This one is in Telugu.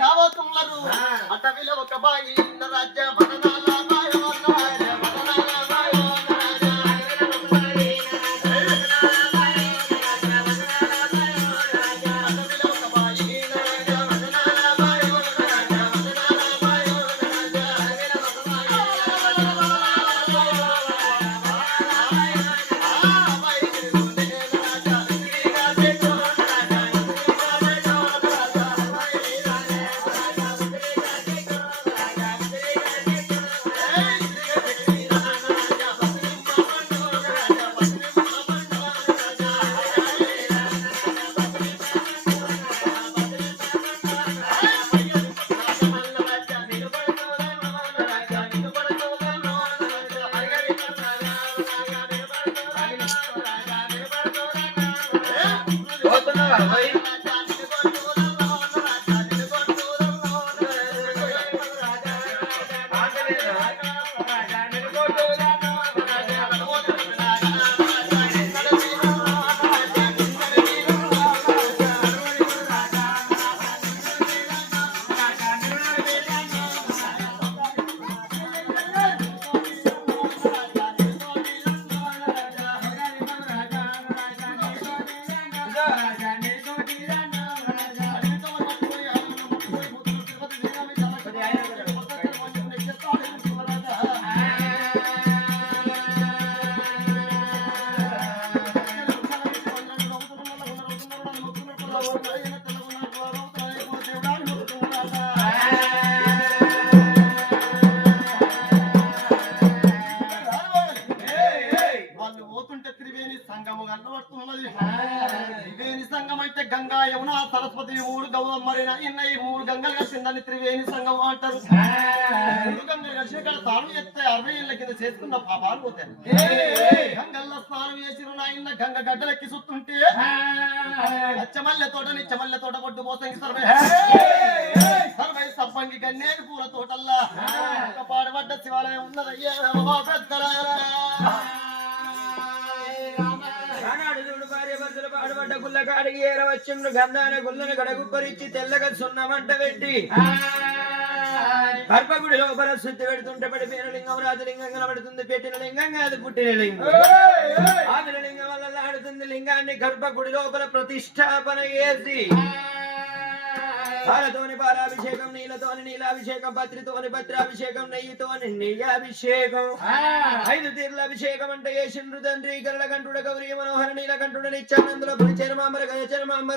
రావతున్నారు అటవిలో ఒక బాయి రాజ్య వదనాల త్రివేణి సంఘం అంటే గంగా యమున సరస్వతి మూడు గౌరవం మరిన ఇన్న ఈ మూడు గంగలు కలిసిందని త్రివేణి సంఘం అంటారు. మూడు గంగలు కలిసి ఇక్కడ స్నానం చేస్తే 60 ఏళ్ళ కింద చేసుకున్న పాపాలు పోతాయి. గంగల్లో స్నానం చేసిన నాయన గంగ గడ్డలెక్కి సుత్తుంటే అచ్చమల్లె తోట నిచ్చమల్లె తోట పొట్టు పోతాయి సర్వై సప్పంగి గన్నేరు పూల తోటల్లా ఒక పాడబడ్డ శివాలయం ఉన్నదయ్యా పెద్దరా పాడుబడ్డ గుల్ల కాడికి ఏరవచ్చిండు గంధాన గుల్లని గడగుప్పరిచ్చి తెల్లగా సున్నమంట పెట్టి గర్భగుడి లోపల శుద్ధి పెడుతుంటే పడిపోయిన లింగం రాజలింగం కనబడుతుంది. పెట్టిన లింగం కాదు పుట్టిన లింగం. ఆదిన లింగం వల్ల ఆడుతుంది. లింగాన్ని గర్భగుడి లోపల ప్రతిష్టాపన చేసి పాలతోని పాలాభిషేకం, నీళ్ళతోని నీలాభిషేకం, పత్రితోని పత్రాభిషేకం, నెయ్యితోని నెయ్యాభిషేకం, 5 తీర్ల అభిషేకం అంటే చేసిండ్రు తండ్రి. గరళ కంఠుడ గౌరీ మనోహర నీలకంఠుడ నిత్యానందుల పులి చర్మాంబర గజ చర్మాంబర